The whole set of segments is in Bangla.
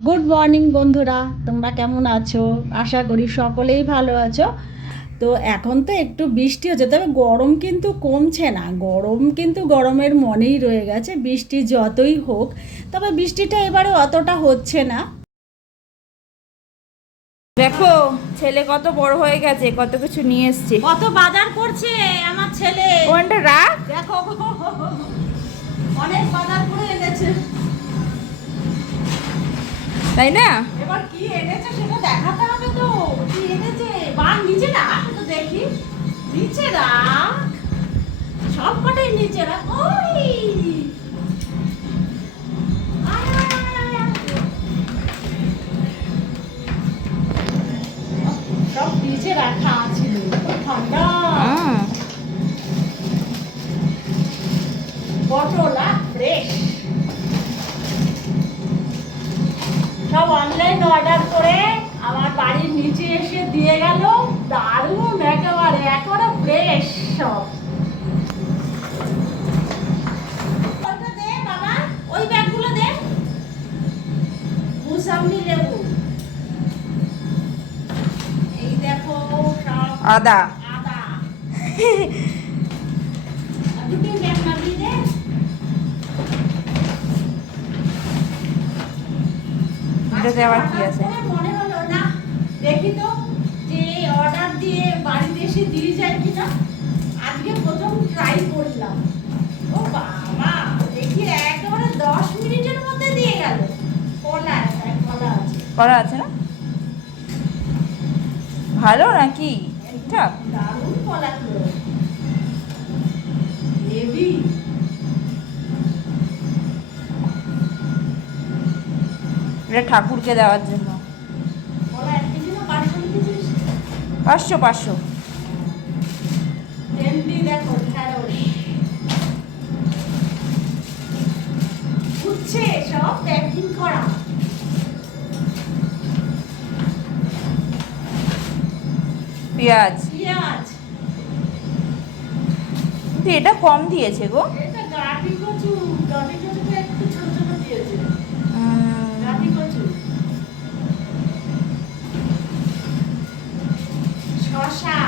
গুড মর্নিং বন্ধুরা, তোমরা কেমন আছো? আশা করি সকলেই ভালো আছো। তো এখন তো একটু বৃষ্টি হচ্ছে, তবে গরম কিন্তু কমছে না। গরম কিন্তু গরমের মনেই রয়ে গেছে, বৃষ্টি যতই হোক। তবে বৃষ্টিটা এবারে অতটা হচ্ছে না। দেখো ছেলে কত বড় হয়ে গেছে, কত কিছু নিয়ে এসছে। কত বাজার করছে আমার ছেলে, ওখানটা রাখ। দেখো অনেক বাজার করে এনেছে। তাই না? এবার কি এনেছে সেটা দেখাতে হবে তো। কি এনেছে? বার নিচে রাখ তো দেখি। নিচে রাখ, সব কটাই নিচে রাখ। ওই আয়, আয়, আয়, আয়, আয়। সব নিচে রাখা ছিল, খুব ঠান্ডা। পটলা ফ্রেশ, সব অনলাইন অর্ডার করে আমার বাড়ির নিচে এসে দিয়ে গেল। দারুণ, একেবারে একেবারে ফ্রেশ সব। ওটা দে বাবা, ওই ব্যাগগুলো দে। মুসাম্বি লেবু, এই দেখো সব। আদা। আদা দুটো ব্যাগ নামিয়ে দে। এটাতে আবার কি আছে? মনে হলো না, দেখি তো যে অর্ডার দিয়ে বাড়িতে এসে দিয়ে যায় কিনা। আজকে প্রথম ট্রাই করলাম। ও বাবা, দেখি একেবারে 10 মিনিটের মধ্যে দিয়ে গেল। কলা, একটা কলা আছে। করা আছে না? ভালো নাকি? ঠিকঠাক। দারুণ কলা গুলো, হেভি। এটা ঠাকুরকে দেওয়ার জন্য। কলা 1 কেজি না 500 নিয়েছিস? 500 500। তেমনি দেখো ঢেঁড়স উঠছে, সব প্যাকিং করা। পেঁয়াজ। পেঁয়াজ, কিন্তু এটা কম দিয়েছে গো। এটা গাঠি কচু। গাঠি কচুটা একটু ছোট ছোট দিয়েছে। উম, গাঠি কচু, শসা।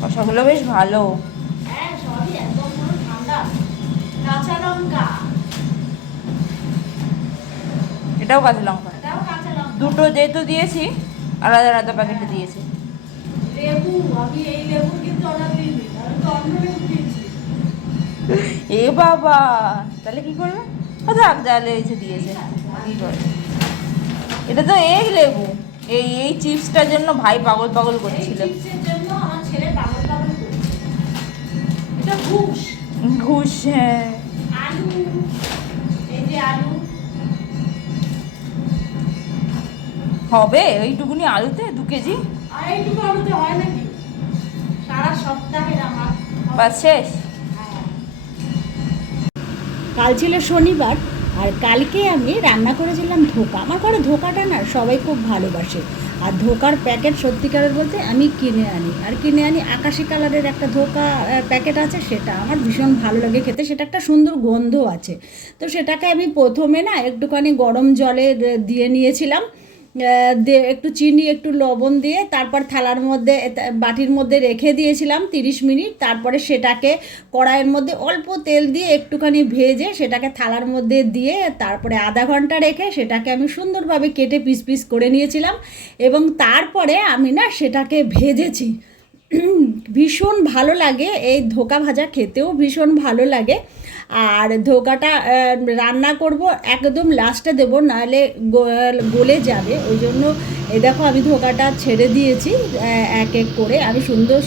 শসাগুলো বেশ ভালো। হ্যাঁ, সবই একদম পুরো ঠান্ডা। কাঁচা লঙ্কা, এটাও কাঁচা লঙ্কা। এটাও কাঁচা লঙ্কা। দুটো যেহেতু দিয়েছি, আলাদা আলাদা প্যাকেটে দিয়েছে। লেবু, আমি এই লেবু কিন্তু অর্ডার দিইনি, আমি তো অন্য লেবু দিয়েছি। এ বাবা, তাহলে কি করবে? ও থাক, যা লেগেছে দিয়েছে। কি করবে? এটা তো এই লেবু। এই চিপসটার জন্য ভাই পাগল পাগল এই করছিল। চিপসের জন্য আমার ছেলে পাগল পাগল করছে। এটা ঘুষ। ঘুষ, হ্যাঁ। আলু, এই যে আলু। হবে ওইটুকুনি আলুতে 2 কেজি? আর এইটুকু আলুতে হয় নাকি সারা সপ্তাহের আমার? বাস শেষ। কাল ছিল শনিবার, আর কালকে আমি রান্না করেছিলাম ধোকা। আমার ঘরে ধোকাটা না সবাই খুব ভালোবাসে। আর ধোকার প্যাকেট সত্যিকারের বলতে আমি কিনে আনি আকাশি কালারের একটা ধোকা প্যাকেট আছে, সেটা আমার ভীষণ ভালো লাগে খেতে। সেটা একটা সুন্দর গন্ধ আছে। তো সেটাকে আমি প্রথমে না একটুখানি গরম জলে দিয়ে নিয়েছিলাম। একটু চিনি একটু লবণ দিয়ে তারপর থালার মধ্যে বাটির মধ্যে রেখে দিয়েছিলাম 30 মিনিট। তারপরে সেটাকে কড়াইয়ের মধ্যে অল্প তেল দিয়ে একটুখানি ভেজে সেটাকে থালার মধ্যে দিয়ে তারপরে আধা ঘন্টা রেখে সেটাকে আমি সুন্দরভাবে কেটে পিস পিস করে নিয়েছিলাম। এবং তারপরে আমি না সেটাকে ভেজেছি। ভীষণ ভালো লাগে, এই ধোকা ভাজা খেতেও ভীষণ ভালো লাগে। আর ধোকাটা রান্না করব একদম লাস্টে দেবো, নাহলে গলে যাবে। ওই জন্য এই দেখো আমি ধোকাটা ছেড়ে দিয়েছি। এক এক করে আমি সুন্দর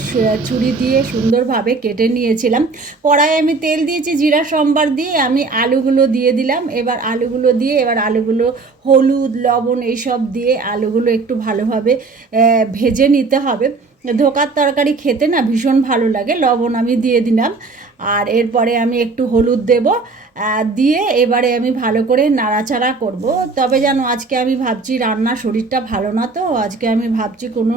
ছুরি দিয়ে সুন্দরভাবে কেটে নিয়েছিলাম। কড়াইয়ে আমি তেল দিয়েছি, জিরা সম্বার দিয়ে আমি আলুগুলো দিয়ে দিলাম। এবার আলুগুলো হলুদ লবণ এইসব দিয়ে আলুগুলো একটু ভালোভাবে ভেজে নিতে হবে। ধোকার তরকারি খেতে না ভীষণ ভালো লাগে। লবণ আমি দিয়ে দিলাম। আর এরপরে আমি একটু হলুদ দেব, দিয়ে এবারে আমি ভালো করে নাড়াচাড়া করব। তবে জানো আজকে আমি ভাবছি রান্না শরীরটা ভালো না, তো আজকে আমি ভাবছি কোনো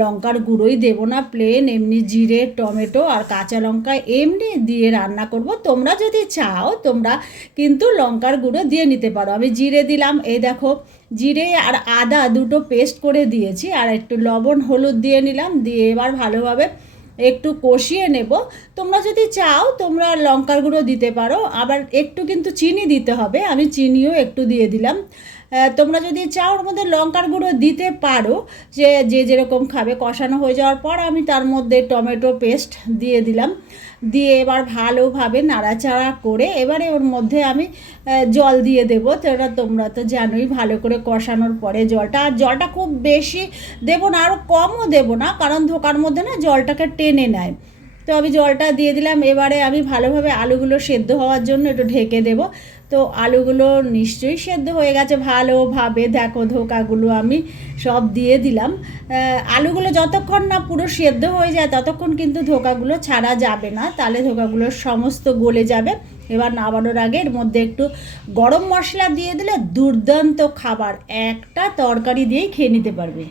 লঙ্কার গুঁড়োই দেবো না, প্লেন এমনি জিরে টমেটো আর কাঁচা লঙ্কা এমনি দিয়ে রান্না করব। তোমরা যদি চাও তোমরা কিন্তু লঙ্কার গুঁড়ো দিয়ে নিতে পারো। আমি জিরে দিলাম, এই দেখো জিরে আর আদা দুটো পেস্ট করে দিয়েছি, আর একটু লবণ হলুদ দিয়ে নিলাম, দিয়ে এবার ভালোভাবে একটু কষিয়ে নেব। তোমরা যদি চাও তোমরা লঙ্কার গুঁড়ো দিতে পারো, আবার একটু কিন্তু চিনি দিতে হবে, আমি চিনিও একটু দিয়ে দিলাম। তোমরা যদি চাও ওর মধ্যে লঙ্কার গুঁড়ো দিতে পারো, যে যে যেরকম খাবে। কষানো হয়ে যাওয়ার পর আমি তার মধ্যে টমেটো পেস্ট দিয়ে দিলাম, দিয়ে এবার ভালোভাবে নাড়াচাড়া করে এবারে ওর মধ্যে আমি জল দিয়ে দেবো। তোমরা তো জানোই ভালো করে কষানোর পরে জলটা, আর জলটা খুব বেশি দেবো না, আরও কমও দেবো না, কারণ ধোকার মধ্যে না জলটাকে টেনে নেয়। তো আমি জলটা দিয়ে দিলাম, এবারে আমি ভালোভাবে আলুগুলো সেদ্ধ হওয়ার জন্য একটু ঢেকে দেবো। তো আলুগুলো নিশ্চয়ই সেদ্ধ হয়ে গেছে ভালোভাবে, দেখো ধোকাগুলো আমি সব দিয়ে দিলাম। আলুগুলো যতক্ষণ না পুরো সেদ্ধ হয়ে যায় ততক্ষণ কিন্তু ধোকাগুলো ছাড়া যাবে না, তাহলে ধোকাগুলো সমস্ত গলে যাবে। এবার নামানোর আগে এর মধ্যে একটু গরম মশলা দিয়ে দিলে দুর্দান্ত খাবার, একটা তরকারি দিয়েই খেয়ে নিতে পারবে।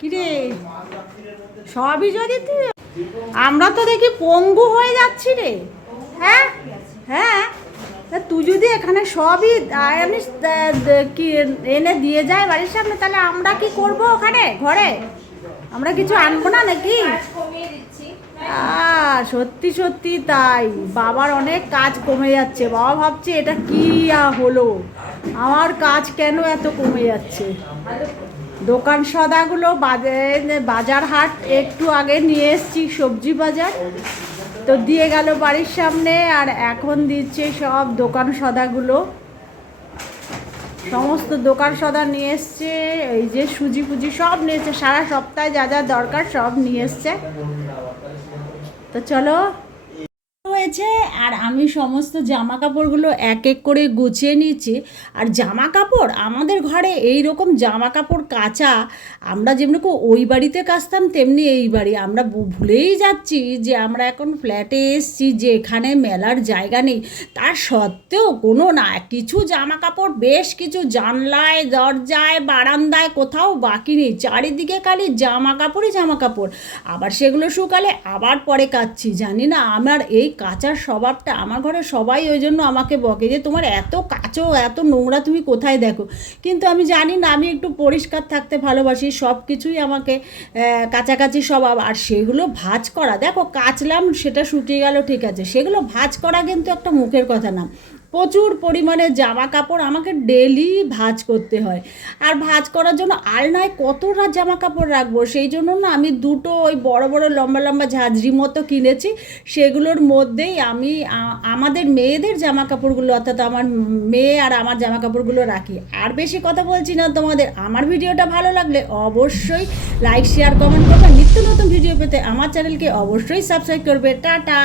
কিরে সবই যদি তুই, আমরা তো দেখি পঙ্গু হয়ে যাচ্ছি রে। হ্যাঁ হ্যাঁ, তা তুই যদি এখানে সবই আমি কি এনে দিয়ে যায় বাড়ির সামনে, তাহলে আমরা কি করব ওখানে ঘরে? আমরা কিছু আনবো না নাকি? সত্যি সত্যি তাই, বাবার অনেক কাজ কমে যাচ্ছে। বাবা ভাবছে এটা কি হলো, আমার কাজ কেন এত কমে যাচ্ছে। দোকান সদাগুলো বাজার হাট একটু আগে নিয়ে এসছি, সবজি বাজার তো দিয়ে গেল বাড়ির সামনে, আর এখন দিচ্ছে সব দোকান সদাগুলো, সমস্ত দোকান সদা নিয়ে এসছে। এই যে সুজি ফুজি সব নিয়েছে, সারা সপ্তাহে যা যা দরকার সব নিয়ে এসছে। তো চলো হয়েছে, আর আমি সমস্ত জামা কাপড়গুলো এক এক করে গুছিয়ে নিচ্ছি। আর জামা কাপড় আমাদের ঘরে এই রকম জামা কাপড় কাচা, আমরা যেমনি ওই বাড়িতে কাচতাম তেমনি এই বাড়ি। আমরা ভুলেই যাচ্ছি যে আমরা এখন ফ্ল্যাটে এসেছি, যে এখানে মেলার জায়গা নেই। তার সত্ত্বেও কোনো না কিছু জামা কাপড়, বেশ কিছু জানলায় দরজায় বারান্দায় কোথাও বাকি নেই, চারিদিকে খালি জামা কাপড়ই জামা কাপড়। আবার সেগুলো শুকালে আবার পরে কাচ্ছি। জানি না আমার এই কাচার স্বভাবটা, আমার ঘরে সবাই ওই জন্য আমাকে বকে যে তোমার এত কাচো এত নোংরা তুমি কোথায় দেখো। কিন্তু আমি জানি না, আমি একটু পরিষ্কার থাকতে ভালোবাসি, সব কিছুই আমাকে কাছাকাছি স্বভাব। আর সেগুলো ভাঁজ করা, দেখো কাচলাম সেটা শুকিয়ে গেল ঠিক আছে, সেগুলো ভাঁজ করা কিন্তু একটা মুখের কথা না। প্রচুর পরিমাণে জামা কাপড় আমাকে ডেলি ভাঁজ করতে হয়, আর ভাঁজ করার জন্য আলনায় কতটা জামা কাপড় রাখবো। সেই জন্য না আমি দুটো ওই বড় বড় লম্বা লম্বা ঝাঁঝরি মতো কিনেছি, সেগুলোর মধ্যেই আমি আমাদের মেয়েদের জামা কাপড়গুলো, অর্থাৎ আমার মেয়ে আর আমার জামা কাপড়গুলো রাখি। আর বেশি কথা বলছি না তোমাদের, আমার ভিডিওটা ভালো লাগলে অবশ্যই লাইক শেয়ার কমেন্ট করবে, নিত্য নতুন ভিডিও পেতে আমার চ্যানেলকে অবশ্যই সাবস্ক্রাইব করবে। টাটা।